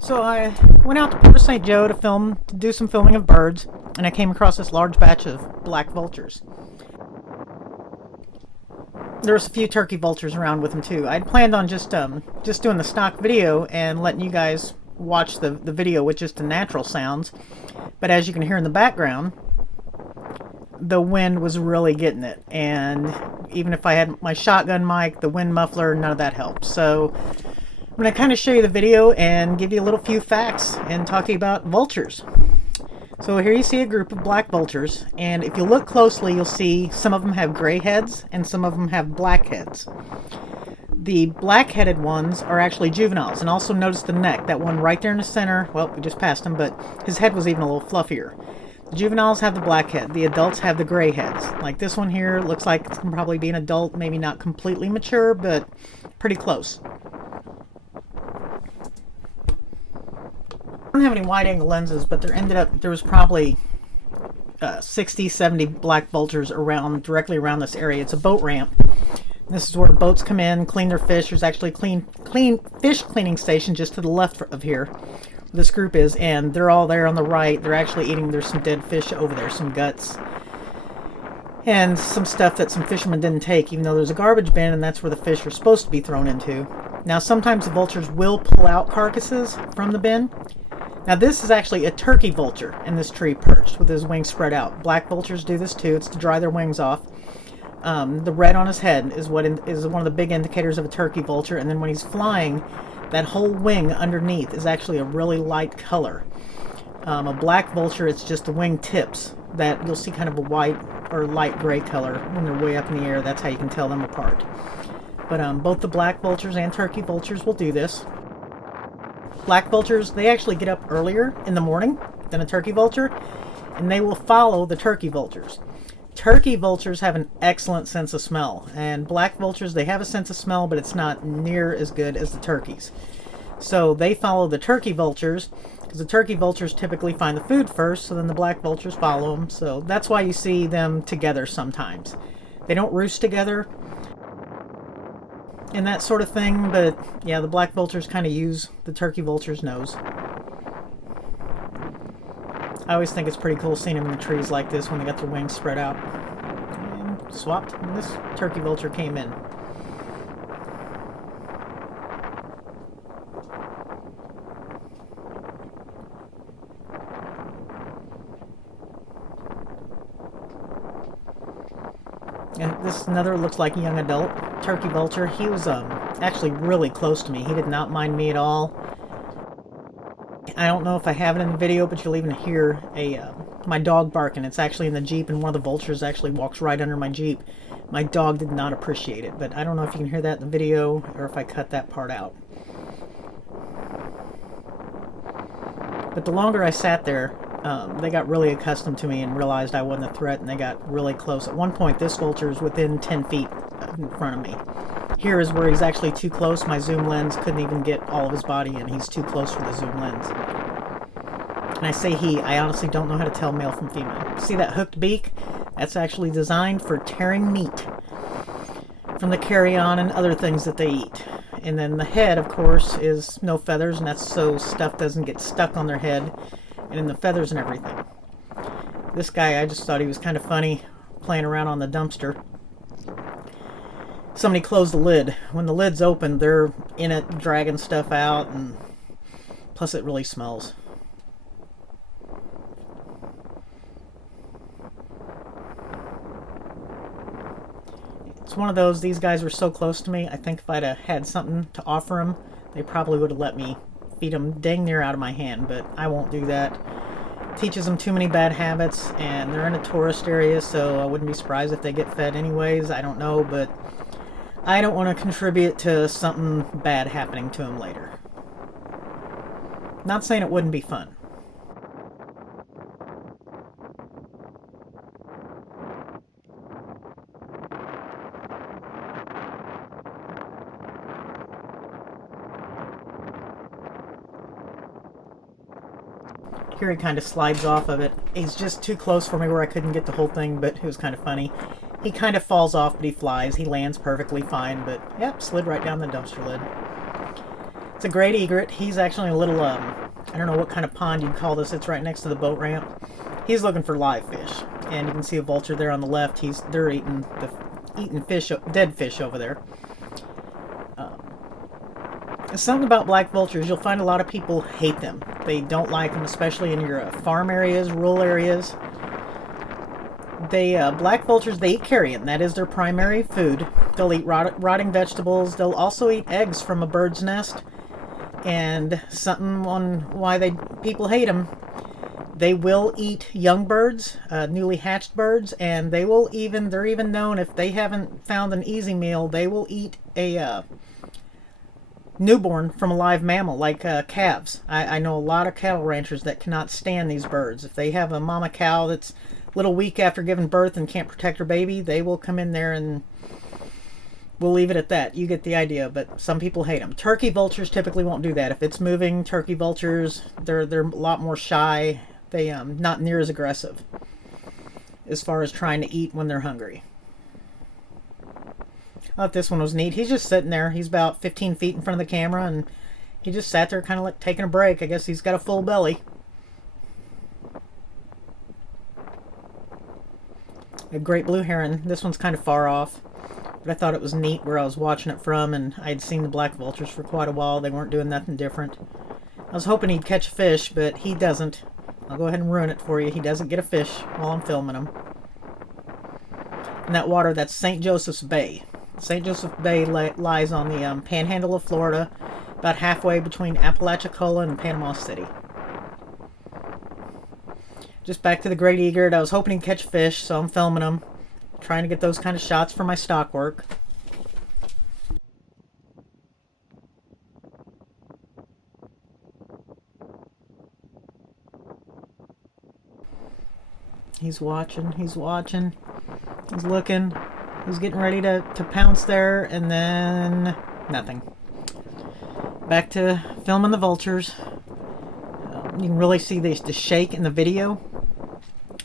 So I went out to Port St. Joe to do some filming of birds, and I came across this large batch of black vultures. There was a few turkey vultures around with them too. I'd planned on just doing the stock video and letting you guys watch the video with just the natural sounds, but as you can hear in the background, the wind was really getting it, and even if I had my shotgun mic, the wind muffler, none of that helped. So I'm going to kind of show you the video and give you a little few facts and talk to you about vultures. So here you see a group of black vultures, and if you look closely, you'll see some of them have gray heads and some of them have black heads. The black-headed ones are actually juveniles, and also notice the neck, that one right there in the center. Well, we just passed him, but his head was even a little fluffier. The juveniles have the black head, the adults have the gray heads. Like this one here, looks like it can probably be an adult, maybe not completely mature, but pretty close. I don't have any wide-angle lenses, but there was probably 60, 70 black vultures directly around this area. It's a boat ramp. This is where boats come in, clean their fish. There's actually a fish cleaning station just to the left of here. This group is, and they're all there on the right. They're actually eating. There's some dead fish over there, some guts, and some stuff that some fishermen didn't take, even though there's a garbage bin, and that's where the fish are supposed to be thrown into. Now, sometimes the vultures will pull out carcasses from the bin. Now this is actually a turkey vulture in this tree perched with his wings spread out. Black vultures do this too. It's to dry their wings off. The red on his head is one of the big indicators of a turkey vulture, and then when he's flying, that whole wing underneath is actually a really light color. A black vulture, it's just the wing tips that you'll see kind of a white or light gray color when they're way up in the air. That's how you can tell them apart. But both the black vultures and turkey vultures will do this. Black vultures, they actually get up earlier in the morning than a turkey vulture, and they will follow the turkey vultures. Turkey vultures have an excellent sense of smell, and black vultures, they have a sense of smell, but it's not near as good as the turkeys. So they follow the turkey vultures, because the turkey vultures typically find the food first, so then the black vultures follow them. So that's why you see them together sometimes. They don't roost together and that sort of thing, but yeah, the black vultures kind of use the turkey vulture's nose. I always think it's pretty cool seeing them in the trees like this when they got their wings spread out. And swapped, and this turkey vulture came in. And this another looks like a young adult turkey vulture. He was actually really close to me. He did not mind me at all. I don't know if I have it in the video, but you'll even hear my dog barking. It's actually in the Jeep, and one of the vultures actually walks right under my Jeep. My dog did not appreciate it, but I don't know if you can hear that in the video or if I cut that part out. But the longer I sat there, they got really accustomed to me and realized I wasn't a threat, and they got really close. At one point, this vulture is within 10 feet in front of me. Here is where he's actually too close. My zoom lens couldn't even get all of his body in. He's too close for the zoom lens. And I say he, I honestly don't know how to tell male from female. See that hooked beak? That's actually designed for tearing meat from the carrion and other things that they eat. And then the head, of course, is no feathers, and that's so stuff doesn't get stuck on their head and in the feathers and everything. This guy, I just thought he was kind of funny, playing around on the dumpster. Somebody closed the lid. When the lid's open, they're in it dragging stuff out, and plus it really smells. It's one of those, these guys were so close to me, I think if I'd have had something to offer them, they probably would have let me feed them dang near out of my hand, but I won't do that. Teaches them too many bad habits, and they're in a tourist area, so I wouldn't be surprised if they get fed anyways. I don't know, but I don't want to contribute to something bad happening to them later. Not saying it wouldn't be fun. Here he kind of slides off of it. He's just too close for me where I couldn't get the whole thing, but it was kind of funny. He kind of falls off, but he flies. He lands perfectly fine, but yep, slid right down the dumpster lid. It's a great egret. He's actually a little, I don't know what kind of pond you'd call this. It's right next to the boat ramp. He's looking for live fish. And you can see a vulture there on the left. They're eating fish, dead fish over there. Something about black vultures, you'll find a lot of people hate them. They don't like them, especially in your farm areas, rural areas. Black vultures, they eat carrion. That is their primary food. They'll eat rotting vegetables. They'll also eat eggs from a bird's nest. And something on why people hate them, they will eat young birds, newly hatched birds, and they're even known, if they haven't found an easy meal, they will eat a newborn from a live mammal, like calves. I know a lot of cattle ranchers that cannot stand these birds. If they have a mama cow that's a little weak after giving birth and can't protect her baby, they will come in there, and we'll leave it at that. You get the idea, but some people hate them. Turkey vultures typically won't do that. If it's moving, turkey vultures, they're a lot more shy. They not near as aggressive as far as trying to eat when they're hungry. I thought this one was neat. He's just sitting there. He's about 15 feet in front of the camera, and he just sat there kind of like taking a break. I guess he's got a full belly. A great blue heron. This one's kind of far off, but I thought it was neat where I was watching it from, and I had seen the black vultures for quite a while. They weren't doing nothing different. I was hoping he'd catch a fish, but he doesn't. I'll go ahead and ruin it for you. He doesn't get a fish while I'm filming him. In that water, that's St. Joseph's Bay. St. Joseph Bay lies on the panhandle of Florida, about halfway between Apalachicola and Panama City. Just back to the great egret. I was hoping he'd catch fish, so I'm filming him. Trying to get those kind of shots for my stock work. He's watching, he's watching, he's looking. He's getting ready to pounce there, and then nothing. Back to filming the vultures. You can really see the shake in the video.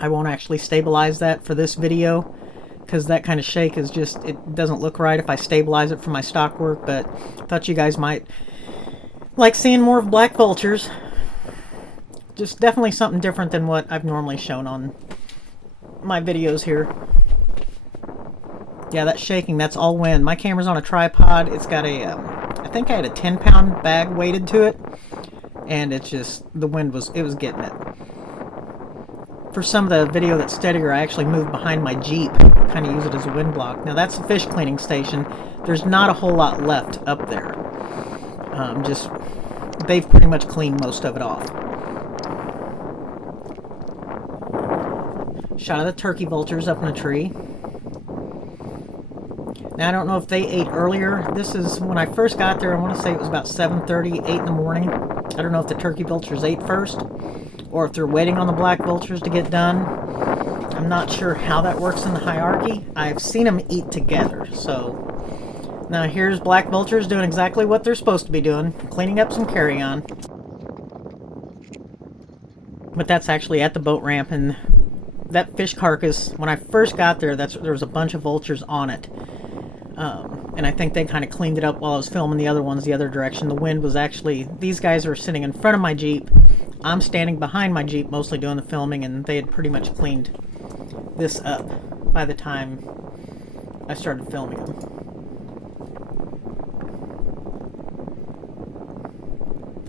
I won't actually stabilize that for this video, because that kind of shake is just, it doesn't look right if I stabilize it for my stock work, but I thought you guys might like seeing more of black vultures. Just definitely something different than what I've normally shown on my videos here. Yeah, that shaking, that's all wind. My camera's on a tripod. It's got a, I think I had a 10-pound bag weighted to it. And it's just, the wind was getting it. For some of the video that's steadier, I actually moved behind my Jeep. Kind of use it as a wind block. Now that's a fish cleaning station. There's not a whole lot left up there. They've pretty much cleaned most of it off. Shot of the turkey vultures up in a tree. Now, I don't know if they ate earlier. This is when I first got there. I want to say it was about 7:30, 8 in the morning. I don't know if the turkey vultures ate first, or if they're waiting on the black vultures to get done. I'm not sure how that works in the hierarchy. I've seen them eat together. So now here's black vultures doing exactly what they're supposed to be doing, cleaning up some carrion. But that's actually at the boat ramp, and that fish carcass, when I first got there, there was a bunch of vultures on it. And I think they kind of cleaned it up while I was filming the other ones the other direction. The wind was actually, these guys are sitting in front of my Jeep. I'm standing behind my Jeep mostly doing the filming, and they had pretty much cleaned this up by the time I started filming them.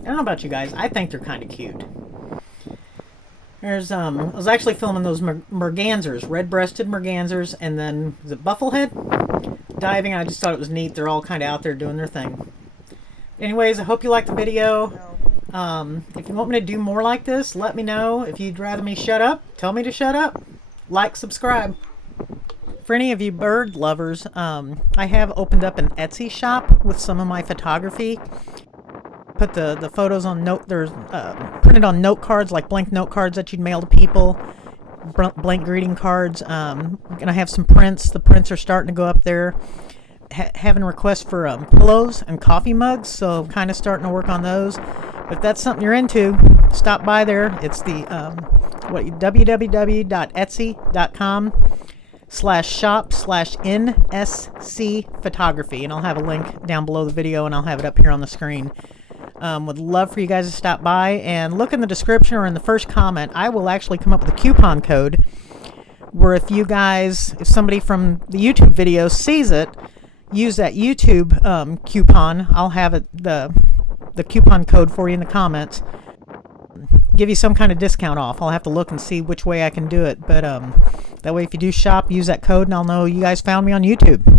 I don't know about you guys, I think they're kind of cute. There's, I was actually filming those mergansers, red-breasted mergansers, and then, is it bufflehead? Diving. I just thought it was neat. They're all kind of out there doing their thing. Anyways, I hope you liked the video. If you want me to do more like this, let me know. If you'd rather me shut up, tell me to shut up. Like, subscribe. For any of you bird lovers, I have opened up an Etsy shop with some of my photography. Put the photos on there's printed on note cards, like blank note cards that you'd mail to people. Blank greeting cards. And I have some prints. The prints are starting to go up there. Having requests for pillows and coffee mugs, so kind of starting to work on those. If that's something you're into, stop by there. It's the www.etsy.com/shop/NSC photography, and I'll have a link down below the video, and I'll have it up here on the screen. Would love for you guys to stop by and look in the description or in the first comment. I will actually come up with a coupon code where if somebody from the YouTube video sees it, use that YouTube coupon. I'll have the coupon code for you in the comments. Give you some kind of discount off. I'll have to look and see which way I can do it. But that way, if you do shop, use that code, and I'll know you guys found me on YouTube.